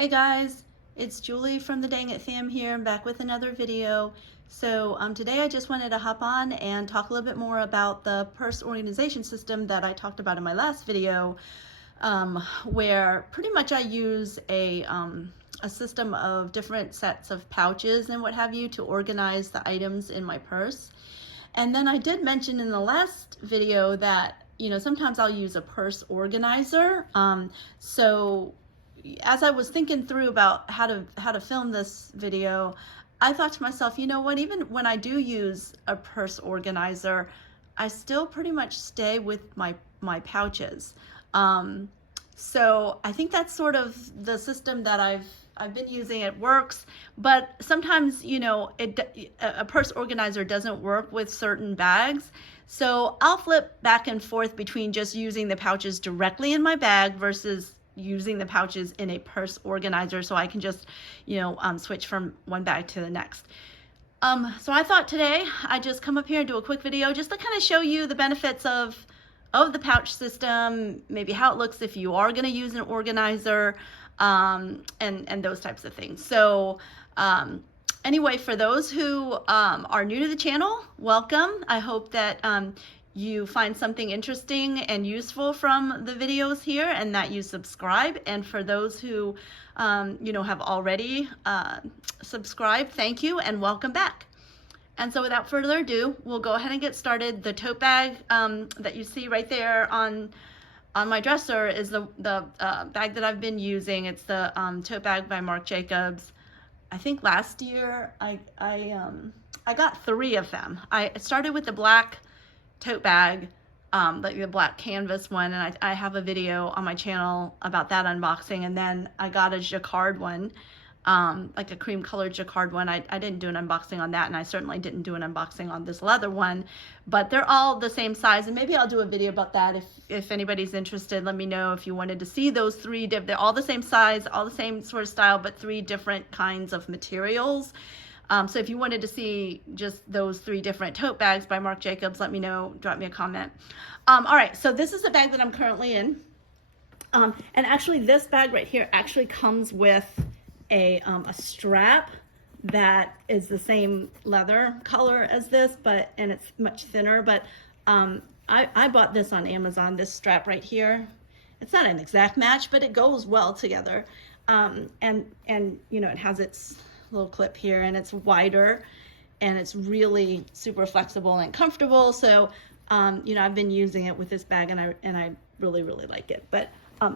Hey guys, it's Julie from the Dangitfam here. I'm back with another video. So today I just wanted to hop on and talk a little bit more about the purse organization system that I talked about in my last video, where pretty much I use a system of different sets of pouches and what have you to organize the items in my purse. And then I did mention in the last video that, sometimes I'll use a purse organizer. So as I was thinking through about how to film this video, I thought to myself, you know what, even when I do use a purse organizer, I still pretty much stay with my pouches. So I think that's sort of the system that I've been using. It works, but sometimes, a purse organizer doesn't work with certain bags. So I'll flip back and forth between just using the pouches directly in my bag versus using the pouches in a purse organizer, so I can just, switch from one bag to the next. So I thought today I'd just come up here and do a quick video just to kind of show you the benefits of the pouch system, maybe how it looks if you are going to use an organizer, and those types of things. So anyway, for those who are new to the channel, welcome. I hope that you find something interesting and useful from the videos here and that you subscribe. And for those who have already subscribed, thank you and welcome back. And so without further ado, we'll go ahead and get started. The tote bag that you see right there on my dresser is the bag that I've been using. It's the tote bag by Marc Jacobs. I think last year I got 3 of them. I started with the black tote bag, like the black canvas one, and I have a video on my channel about that unboxing. And then I got a jacquard one, like a cream colored jacquard one. I didn't do an unboxing on that, and I certainly didn't do an unboxing on this leather one, but they're all the same size, and maybe I'll do a video about that if anybody's interested. Let me know if you wanted to see those 3. They're all the same size, all the same sort of style, but 3 different kinds of materials. So if you wanted to see just those 3 different tote bags by Marc Jacobs, let me know, drop me a comment. All right, so this is the bag that I'm currently in. And actually this bag right here actually comes with a strap that is the same leather color as this, and it's much thinner, but I bought this on Amazon, this strap right here. It's not an exact match, but it goes well together. And it has its little clip here, and it's wider, and it's really super flexible and comfortable. So I've been using it with this bag, and I really like it. But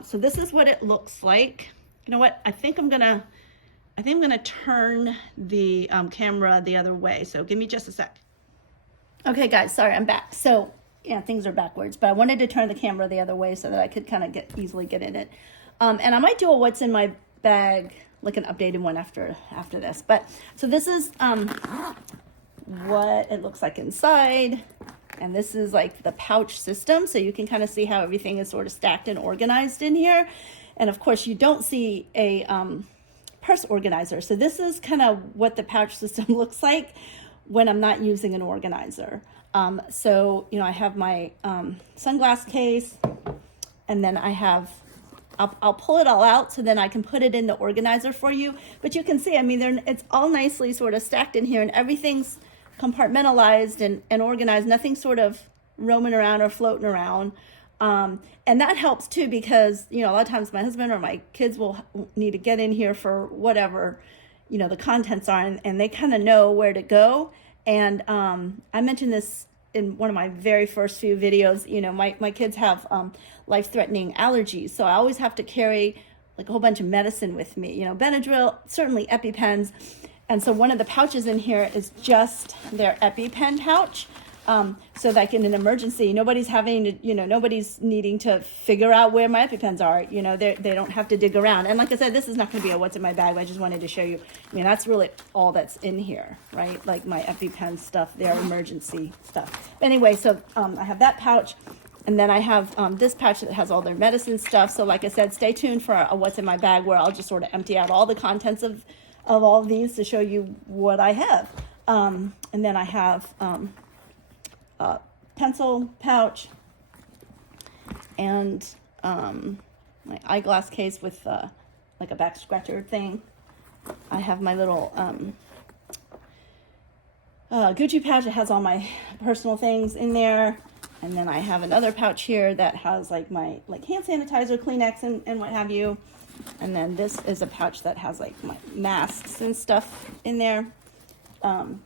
so this is what it looks like. You know what, I think I'm gonna turn the camera the other way, so give me just a sec. Okay guys, sorry, I'm back. So yeah, things are backwards, but I wanted to turn the camera the other way so that I could kind of easily get in it. And I might do a what's in my bag, like an updated one after this. But so this is what it looks like inside, and this is like the pouch system, so you can kind of see how everything is sort of stacked and organized in here. And of course you don't see a purse organizer, so this is kind of what the pouch system looks like when I'm not using an organizer. So I have my sunglass case, and then I have I'll pull it all out so then I can put it in the organizer for you. But you can see, I mean, it's all nicely sort of stacked in here, and everything's compartmentalized and organized. Nothing sort of roaming around or floating around. And that helps too, because, a lot of times my husband or my kids will need to get in here for whatever, the contents are, and they kind of know where to go. And I mentioned this in one of my very first few videos. My kids have life-threatening allergies, so I always have to carry like a whole bunch of medicine with me, Benadryl, certainly EpiPens. And so one of the pouches in here is just their EpiPen pouch, so that in an emergency, nobody's having to, nobody's needing to figure out where my EpiPens are. They don't have to dig around. And like I said, this is not going to be a what's in my bag, but I just wanted to show you. I mean, that's really all that's in here, right? Like my EpiPen stuff, their emergency stuff. But anyway, so I have that pouch, and then I have this pouch that has all their medicine stuff. So like I said, stay tuned for a what's in my bag, where I'll just sort of empty out all the contents of all of these to show you what I have. And then I have pencil pouch, and my eyeglass case with like a back scratcher thing. I have my little Gucci pouch that has all my personal things in there. And then I have another pouch here that has like my hand sanitizer, Kleenex, and what have you. And then this is a pouch that has like my masks and stuff in there. And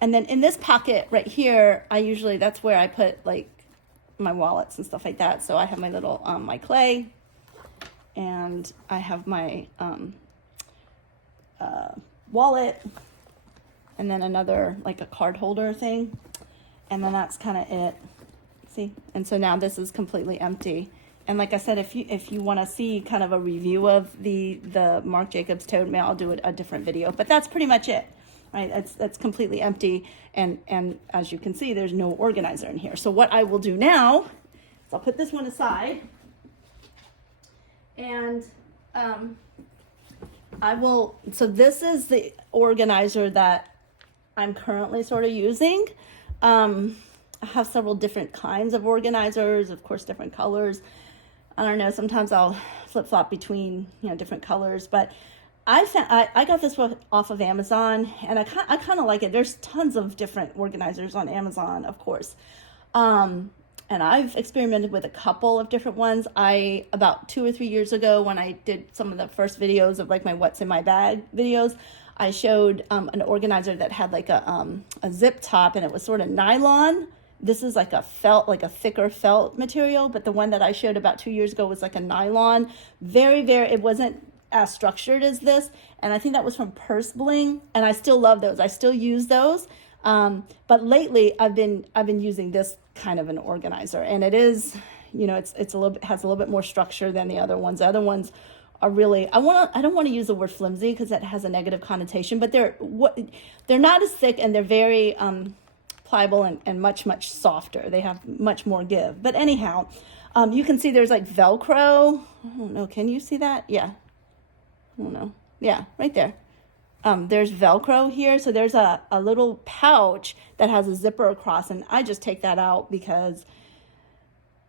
then in this pocket right here, that's where I put like my wallets and stuff like that. So I have my little my clay, and I have my wallet, and then another like a card holder thing, and then that's kind of it. See? And so now this is completely empty. And like I said, if you want to see kind of a review of the Marc Jacobs tote, maybe I'll do a different video. But that's pretty much it, right? That's completely empty. And as you can see, there's no organizer in here. So what I will do now is I'll put this one aside, and so this is the organizer that I'm currently sort of using. I have several different kinds of organizers, of course, different colors. I don't know, sometimes I'll flip-flop between, different colors, but I got this off of Amazon, and I kind of like it. There's tons of different organizers on Amazon, of course. And I've experimented with a couple of different ones. About 2 or 3 years ago, when I did some of the first videos of like my what's in my bag videos, I showed an organizer that had like a zip top, and it was sort of nylon. This is like a felt, like a thicker felt material, but the one that I showed about 2 years ago was like a nylon. It wasn't as structured as this, and I think that was from Purse Bling, and I still love those. I still use those, but lately I've been using this kind of an organizer, and it is, it's has a little bit more structure than the other ones. The other ones are really, I don't want to use the word flimsy because that has a negative connotation, but they're not as thick, and they're very pliable and much softer. They have much more give. But anyhow, you can see there's like Velcro. I don't know, can you see that? Yeah. I don't know. Yeah, right there. There's Velcro here. So there's a little pouch that has a zipper across, and I just take that out because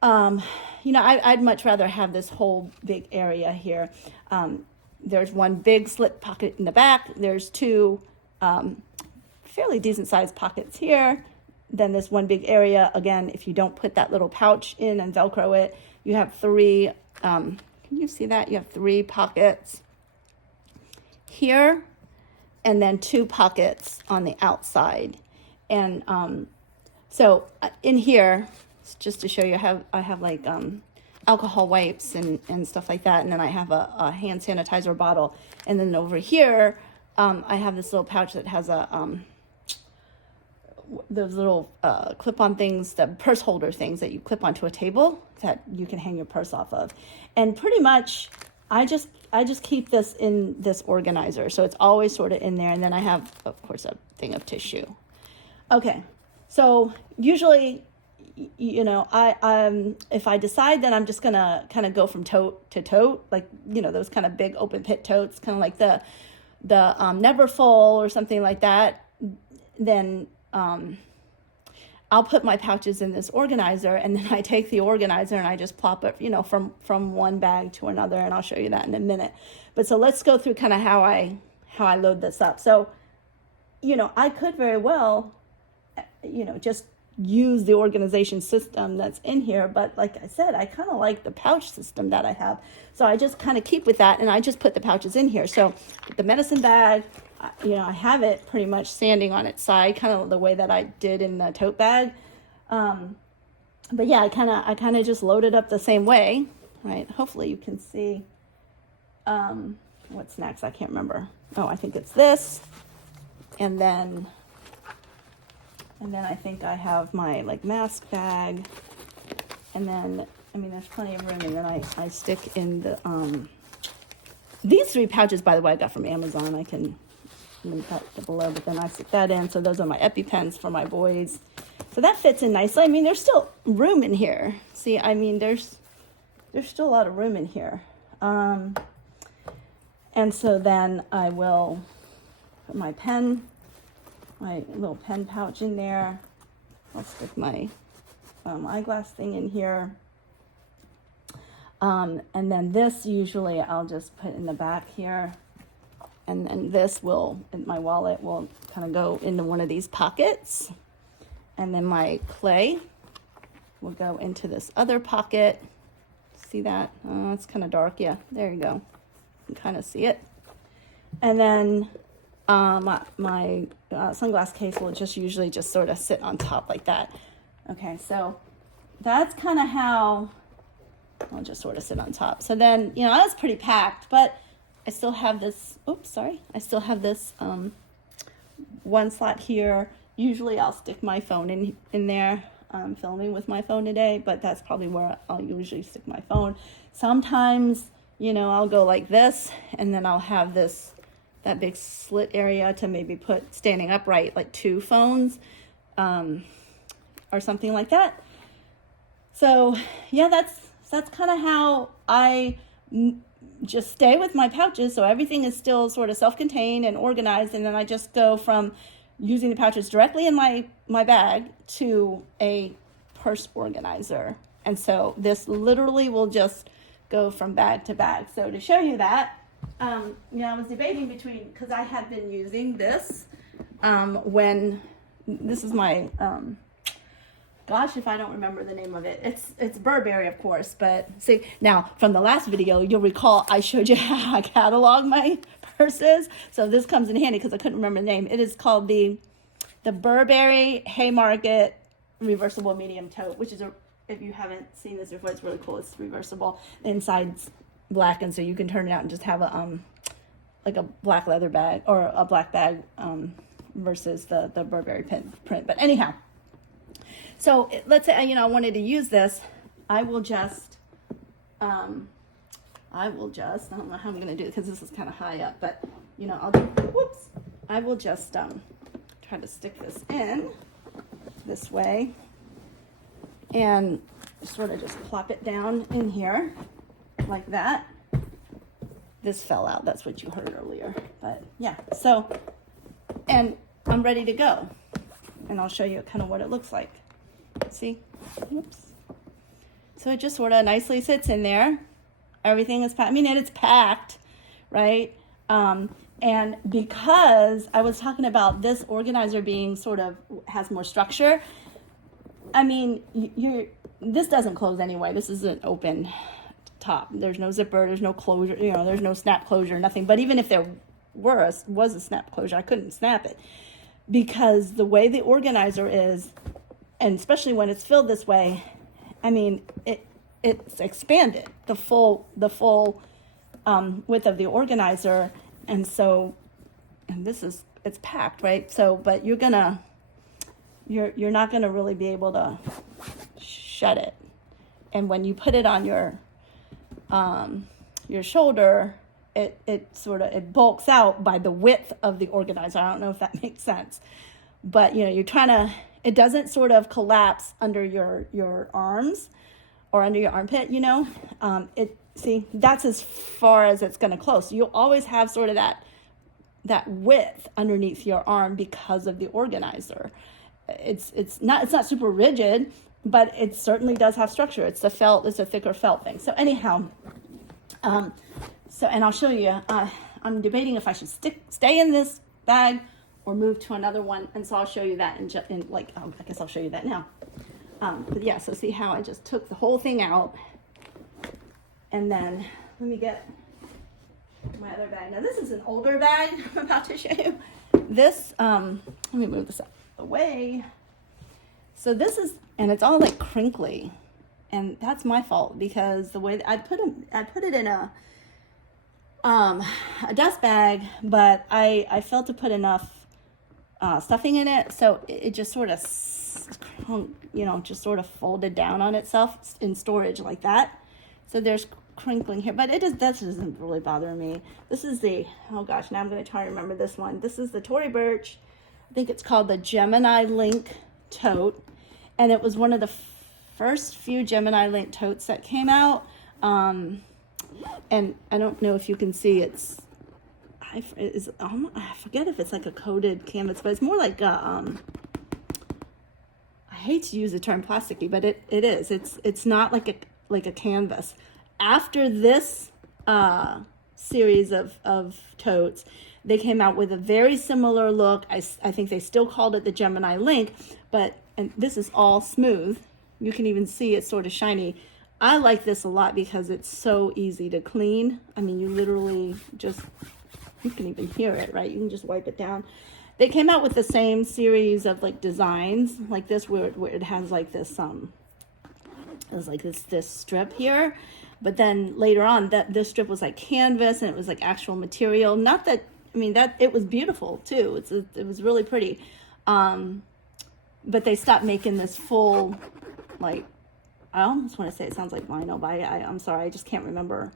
I'd much rather have this whole big area here. There's one big slip pocket in the back. There's two fairly decent sized pockets here. Then this one big area. Again, if you don't put that little pouch in and Velcro it, you have three, can you see that? You have 3 pockets here, and then 2 pockets on the outside. And so in here, just to show you, I have like alcohol wipes and stuff like that, and then I have a hand sanitizer bottle. And then over here, I have this little pouch that has those little clip-on things, the purse holder things that you clip onto a table that you can hang your purse off of. And pretty much I just keep this in this organizer, so it's always sort of in there. And then I have, of course, a thing of tissue. Okay, so usually, if I decide that I'm just gonna kind of go from tote to tote, like those kind of big open pit totes, kind of like the Never Full or something like that, then I'll put my pouches in this organizer, and then I take the organizer and I just plop it, from one bag to another, and I'll show you that in a minute. But so let's go through kind of how I load this up. So, I could very well, just use the organization system that's in here, but like I said, I kind of like the pouch system that I have. So I just kind of keep with that, and I just put the pouches in here. So the medicine bag, I have it pretty much standing on its side, kind of the way that I did in the tote bag. But yeah, I kind of just load it up the same way, right? Hopefully you can see what's next. I can't remember. Oh, I think it's this. And then I think I have my like mask bag, and then, there's plenty of room. And then I stick in the, these 3 pouches, by the way, I got from Amazon. I can link that below, but then I stick that in. So those are my EpiPens for my boys. So that fits in nicely. There's still room in here. See, there's still a lot of room in here. And so then I will put my little pen pouch in there. I'll stick my eyeglass thing in here. And then this usually I'll just put in the back here. And then this will, in my wallet, will kind of go into one of these pockets. And then my clay will go into this other pocket. See that? Oh, it's kind of dark. Yeah, there you go. You can kind of see it. And then my sunglass case will just usually just sort of sit on top like that. Okay, so that's kind of how I'll just sort of sit on top. So then, you know, that's pretty packed, but I still have this, oops, sorry. I still have this one slot here. Usually I'll stick my phone in there. I'm filming with my phone today, but that's probably where I'll usually stick my phone. Sometimes, you know, I'll go like this, and then I'll have that big slit area to maybe put standing upright, like 2 phones, or something like that. So yeah, that's kind of how I just stay with my pouches. So everything is still sort of self-contained and organized. And then I just go from using the pouches directly in my bag to a purse organizer. And so this literally will just go from bag to bag. So to show you that, you know, I was debating between, because I had been using this when, this is my, gosh, if I don't remember the name of it. It's Burberry, of course. But see, now from the last video, you'll recall I showed you how I catalog my purses. So this comes in handy because I couldn't remember the name. It is called the Burberry Haymarket Reversible Medium Tote, which is if you haven't seen this before, it's really cool. It's reversible. The inside's black, and so you can turn it out and just have a like a black leather bag or a black bag versus the Burberry print. But anyhow. So let's say, you know, I wanted to use this. I will just, I don't know how I'm going to do it because this is kind of high up, but, you know, I will just try to stick this in this way and sort of just plop it down in here like that. This fell out. That's what you heard earlier. But yeah, so, and I'm ready to go. And I'll show you kind of what it looks like. See? Whoops. So it just sort of nicely sits in there. Everything is packed. I mean, it's packed, right? And because I was talking about this organizer being sort of has more structure, I mean, this doesn't close anyway. This is an open top. There's no zipper. There's no closure. You know, there's no snap closure, nothing. But even if there was a snap closure, I couldn't snap it because the way the organizer is, and especially when it's filled this way, I mean, it's expanded the full width of the organizer, and so, and it's packed, right? So, but you're not gonna really be able to shut it, and when you put it on your shoulder, it bulks out by the width of the organizer. I don't know if that makes sense, but you know, you're trying to. It doesn't sort of collapse under your arms or under your armpit, you know. See, that's as far as it's going to close. So you'll always have sort of that width underneath your arm because of the organizer. It's not super rigid, but it certainly does have structure. It's a thicker felt thing. So anyhow, and I'll show you. I'm debating if I should stay in this bag or move to another one, and so I'll show you that in I guess I'll show you that now. But yeah, so see how I just took the whole thing out, and then let me get my other bag. Now this is an older bag I'm about to show you. This, let me move this out of the way. So this is, and it's all like crinkly, and that's my fault because the way that I put it in a dust bag, but I failed to put enough stuffing in it, so it just sort of, you know, just sort of folded down on itself in storage like that. So there's crinkling here, but this doesn't really bother me. This is the, oh gosh, now I'm going to try to remember this one. This is the Tory Burch. I think it's called the Gemini Link tote, and it was one of the first few Gemini Link totes that came out. And I don't know if you can see, I forget if it's like a coated canvas, but it's more like a, I hate to use the term plasticky, but it is. It's not like a canvas after this series of totes, they came out with a very similar look. I think they still called it the Gemini Link, but and this is all smooth. You can even see it's sort of shiny. I like this a lot because it's so easy to clean. I mean, you literally just, you can even hear it, right? You can just wipe it down. They came out with the same series of like designs like this where it has like this there's like this strip here, but then later on this strip was like canvas and it was like actual material. Not that, I mean, that it was beautiful too. It was really pretty. But they stopped making this full, like, I almost want to say it sounds like vinyl, but I'm sorry, I just can't remember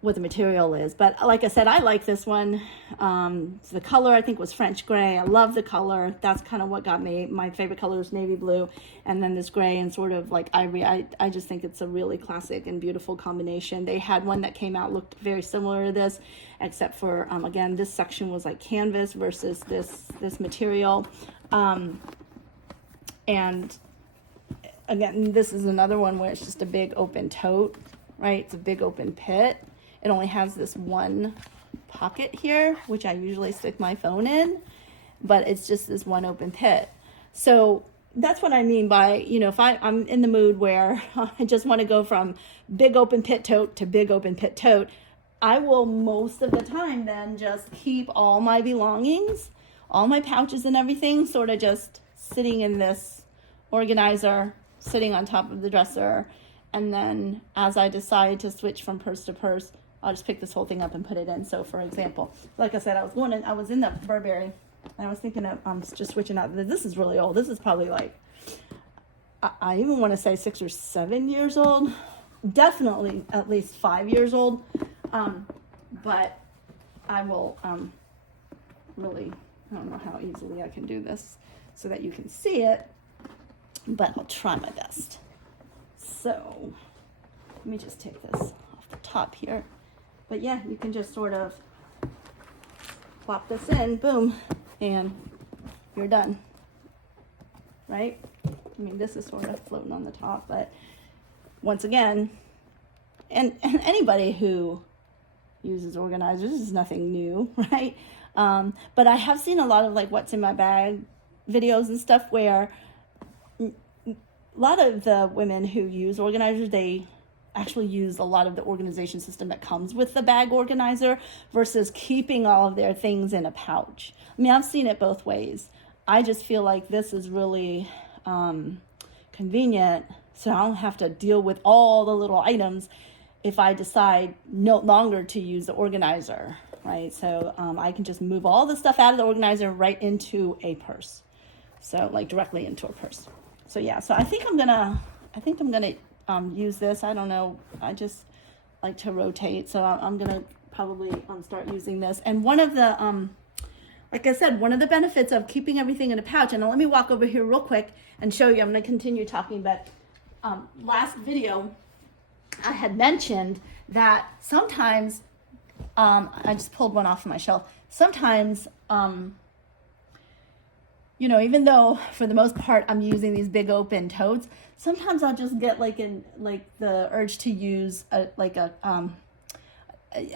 what the material is. But like I said, I like this one. The color I think was French gray. I love the color. That's kind of what got me. My favorite color is navy blue, and then this gray and sort of like ivory. I just think it's a really classic and beautiful combination. They had one that came out, looked very similar to this, except for again, this section was like canvas versus this material. And again, this is another one where it's just a big open tote, right? It's a big open pit. It only has this one pocket here, which I usually stick my phone in, but it's just this one open pit. So that's what I mean by, you know, if I'm in the mood where I just want to go from big open pit tote to big open pit tote, I will most of the time then just keep all my belongings, all my pouches and everything sort of just sitting in this organizer, sitting on top of the dresser. And then as I decide to switch from purse to purse, I'll just pick this whole thing up and put it in. So for example, like I said, I was in the Burberry and I was thinking of just switching out. This is really old. This is probably like, I even want to say 6 or 7 years old. Definitely at least 5 years old. But I will really, I don't know how easily I can do this so that you can see it, but I'll try my best. So let me just take this off the top here. But yeah, you can just sort of plop this in, boom, and you're done, right? I mean, this is sort of floating on the top, but once again, and anybody who uses organizers, this is nothing new, right? But I have seen a lot of like what's in my bag videos and stuff where a lot of the women who use organizers, they actually use a lot of the organization system that comes with the bag organizer versus keeping all of their things in a pouch. I mean, I've seen it both ways. I just feel like this is really convenient, so I don't have to deal with all the little items if I decide no longer to use the organizer, right? So I can just move all the stuff out of the organizer right into a purse. So like directly into a purse. So yeah, so I think I'm gonna use this. I don't know, I just like to rotate, so I'm gonna probably start using this. And one of the like I said, one of the benefits of keeping everything in a pouch, and let me walk over here real quick and show you. I'm gonna continue talking, but last video I had mentioned that sometimes I just pulled one off of my shelf. Sometimes you know, even though for the most part I'm using these big open totes, sometimes I'll just get like the urge to use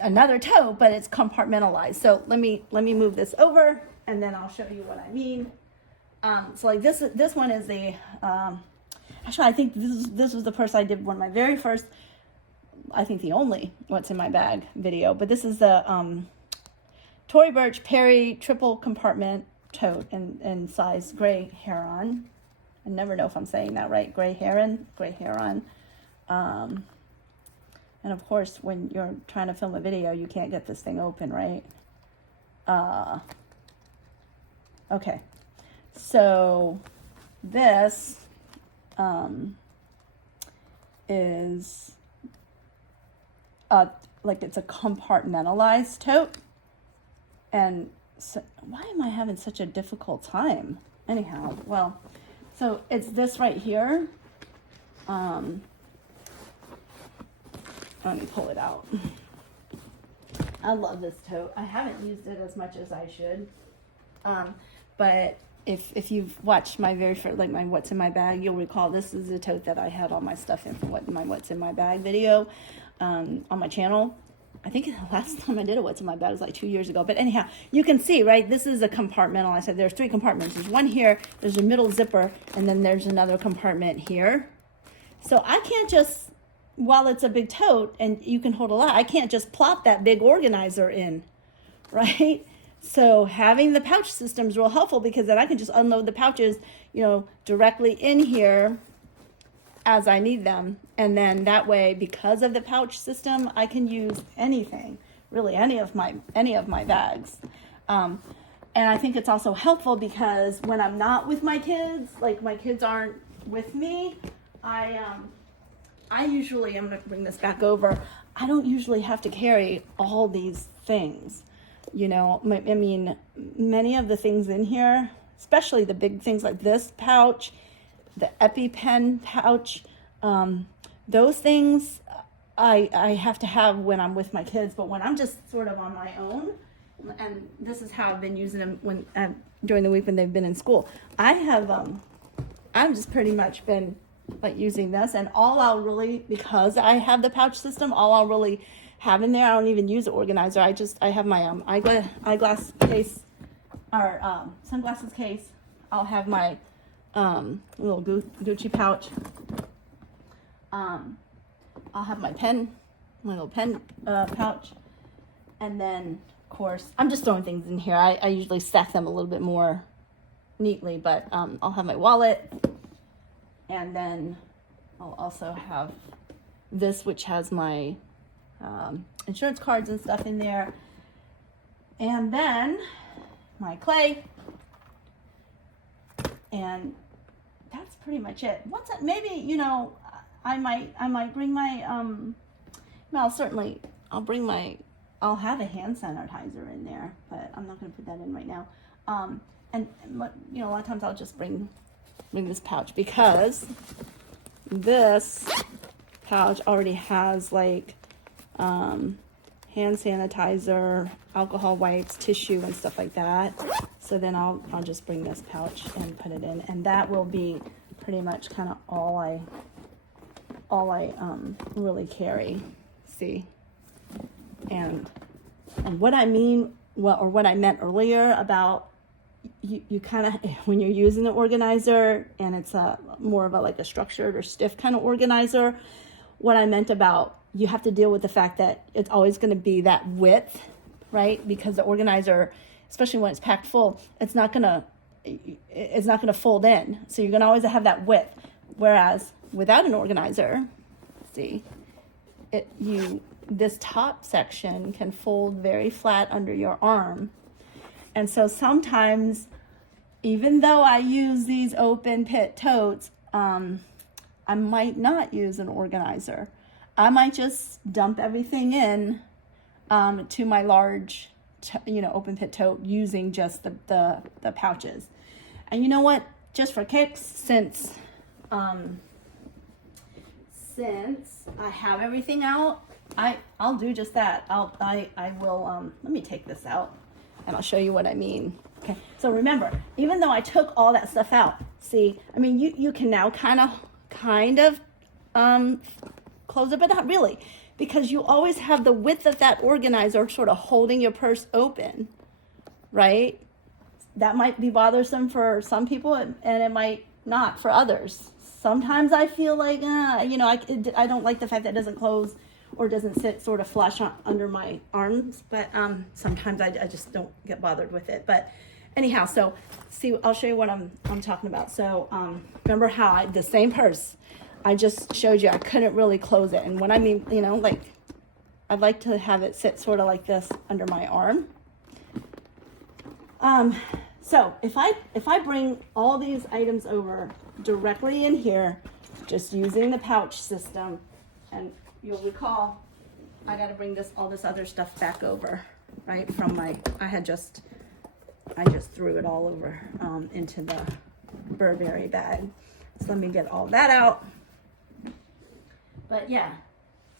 another tote, but it's compartmentalized. So let me move this over and then I'll show you what I mean. So like this one is the actually I think this was the purse I did one of my very first, I think the only what's in my bag video, but this is the Tory Burch Perry triple compartment tote in size gray heron. I never know if I'm saying that right. Gray heron. And of course, when you're trying to film a video, you can't get this thing open, right? Okay. So this is like it's a compartmentalized tote. And so why am I having such a difficult time? Anyhow, well, so it's this right here. Let me pull it out. I love this tote. I haven't used it as much as I should. But if you've watched my very first, like my what's in my bag, you'll recall this is a tote that I had all my stuff in for my what's in my bag video. on my channel. I think the last time I did a what's in my bag was like 2 years ago. But anyhow, you can see, right, this is a compartmental. I said there's 3 compartments. There's one here, there's a middle zipper, and then there's another compartment here. So I can't just, while it's a big tote and you can hold a lot, I can't just plop that big organizer in, right? So having the pouch system is real helpful, because then I can just unload the pouches, you know, directly in here as I need them. And then that way, because of the pouch system, I can use anything, really any of my bags. And I think it's also helpful because when I'm not with my kids, like my kids aren't with me, I usually, I'm going to bring this back over, I don't usually have to carry all these things. You know, I mean, many of the things in here, especially the big things like this pouch, the EpiPen pouch, those things I have to have when I'm with my kids. But when I'm just sort of on my own, and this is how I've been using them when during the week when they've been in school, I've just pretty much been like using this, and all I'll really, because I have the pouch system, all I'll really have in there, I don't even use the organizer. I have my eyeglass case, or sunglasses case. I'll have my little Gucci pouch. I'll have my little pen pouch, and then of course I'm just throwing things in here. I usually stack them a little bit more neatly, but I'll have my wallet, and then I'll also have this, which has my insurance cards and stuff in there, and then my clay, and that's pretty much it. What's that? Maybe, you know, I might bring my I'll have a hand sanitizer in there, but I'm not going to put that in right now. And you know, a lot of times I'll just bring this pouch, because this pouch already has like hand sanitizer, alcohol wipes, tissue, and stuff like that. So then I'll just bring this pouch and put it in, and that will be pretty much kind of all I really carry. See, and what I mean, what I meant earlier about you kind of, when you're using the organizer and it's more of a structured or stiff kind of organizer, what I meant about, you have to deal with the fact that it's always going to be that width, right? Because the organizer, especially when it's packed full, it's not going to fold in. So you're going to always have that width. Whereas without an organizer, see, this top section can fold very flat under your arm. And so sometimes, even though I use these open pit totes, I might not use an organizer. I might just dump everything in to my large, open pit tote using just the pouches. And you know what? Just for kicks, since I have everything out, I'll do just that. I will. Let me take this out, and I'll show you what I mean. Okay. So remember, even though I took all that stuff out, see, I mean, you can now kind of close it, but not really, because you always have the width of that organizer sort of holding your purse open, right? That might be bothersome for some people, and it might not for others. Sometimes I feel like, I don't like the fact that it doesn't close or doesn't sit sort of flush under my arms, but sometimes I just don't get bothered with it. But anyhow, so see, I'll show you what I'm talking about. So remember how the same purse, I just showed you, I couldn't really close it. And when I mean, I'd like to have it sit sort of like this under my arm. So if I bring all these items over directly in here, just using the pouch system, and you'll recall, I got to bring all this other stuff back over, right? I just threw it all over into the Burberry bag. So let me get all that out. But yeah,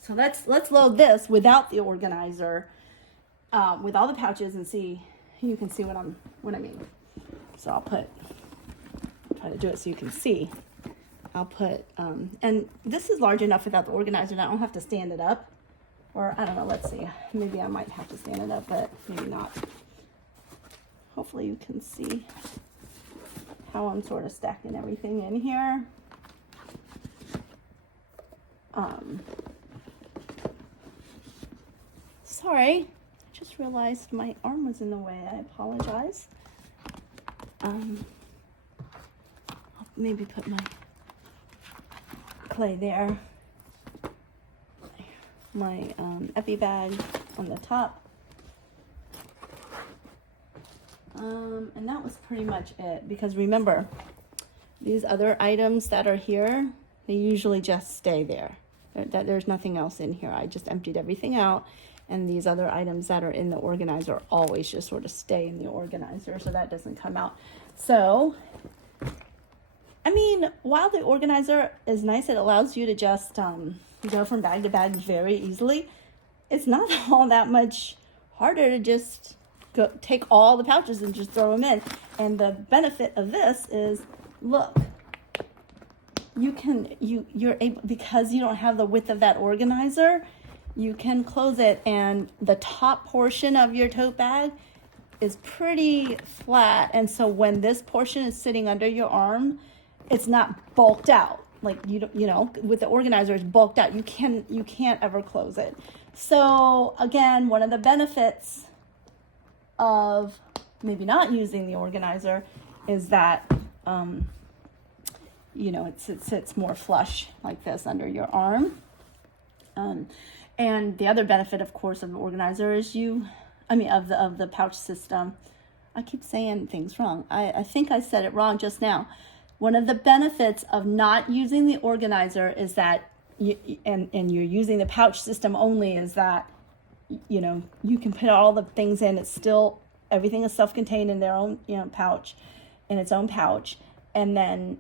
so let's load this without the organizer, with all the pouches, and see, you can see what I mean. So I'll try to do it so you can see. I'll put, and this is large enough without the organizer, and I don't have to stand it up. Or I don't know, let's see. Maybe I might have to stand it up, but maybe not. Hopefully you can see how I'm sort of stacking everything in here. Sorry, I just realized my arm was in the way. I apologize. I'll maybe put my clay there. My epi bag on the top. And that was pretty much it, because remember, these other items that are here, they usually just stay there. There's nothing else in here. I just emptied everything out, and these other items that are in the organizer always just sort of stay in the organizer, so that doesn't come out. So, I mean, while the organizer is nice, it allows you to just go from bag to bag very easily. It's not all that much harder to just take all the pouches and just throw them in. And the benefit of this is, look, you're able, because you don't have the width of that organizer, you can close it, and the top portion of your tote bag is pretty flat, and so when this portion is sitting under your arm, it's not bulked out. Like, you know, with the organizer, it's bulked out. You can't ever close it. So again, one of the benefits of maybe not using the organizer is that you know, it sits more flush like this under your arm. And the other benefit, of course, of the organizer is of the pouch system. I keep saying things wrong. I think I said it wrong just now. One of the benefits of not using the organizer is that, and you're using the pouch system only, is that, you know, you can put all the things in. It's still, everything is self-contained in their own, you know, pouch, in its own pouch. And then,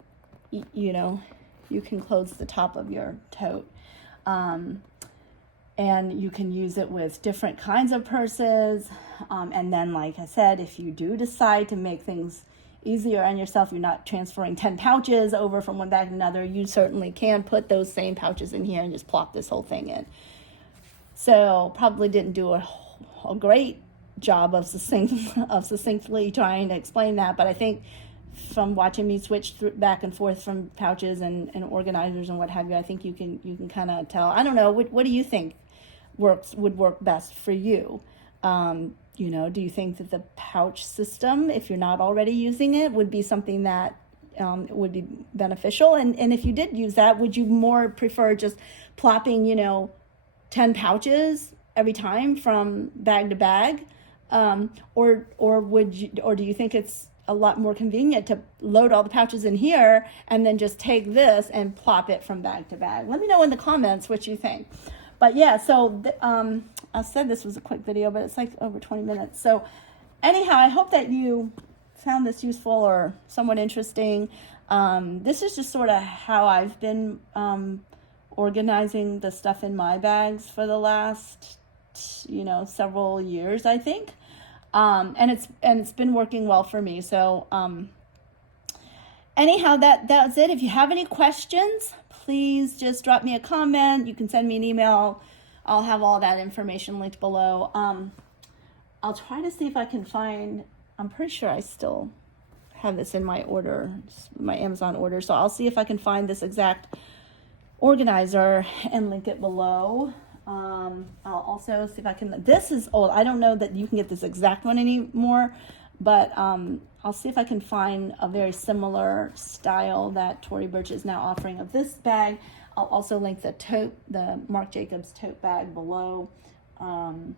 you know, you can close the top of your tote. And you can use it with different kinds of purses. And then, like I said, if you do decide to make things easier on yourself, you're not transferring 10 pouches over from one bag to another, you certainly can put those same pouches in here and just plop this whole thing in. So probably didn't do a great job of succinctly trying to explain that, but I think from watching me switch back and forth from pouches and organizers and what have you, I think you can kind of tell. I don't know, what do you think would work best for you? You know, do you think that the pouch system, if you're not already using it, would be something that would be beneficial? And if you did use that, would you more prefer just plopping, you know, 10 pouches every time from bag to bag? Or do you think it's a lot more convenient to load all the pouches in here and then just take this and plop it from bag to bag? Let me know in the comments what you think. But yeah, so I said this was a quick video, but it's like over 20 minutes. So anyhow, I hope that you found this useful or somewhat interesting. This is just sort of how I've been organizing the stuff in my bags for the last, you know, several years, I think. And it's been working well for me. So anyhow, that's it. If you have any questions, please just drop me a comment. You can send me an email. I'll have all that information linked below. I'll try to see if I can find, I'm pretty sure I still have this in my order, my Amazon order. So I'll see if I can find this exact organizer and link it below. I'll also see if I can, this is old. I don't know that you can get this exact one anymore, but I'll see if I can find a very similar style that Tory Burch is now offering of this bag. I'll also link the tote, the Marc Jacobs tote bag below. And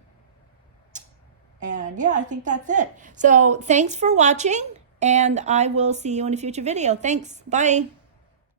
yeah, I think that's it. So thanks for watching, and I will see you in a future video. Thanks. Bye.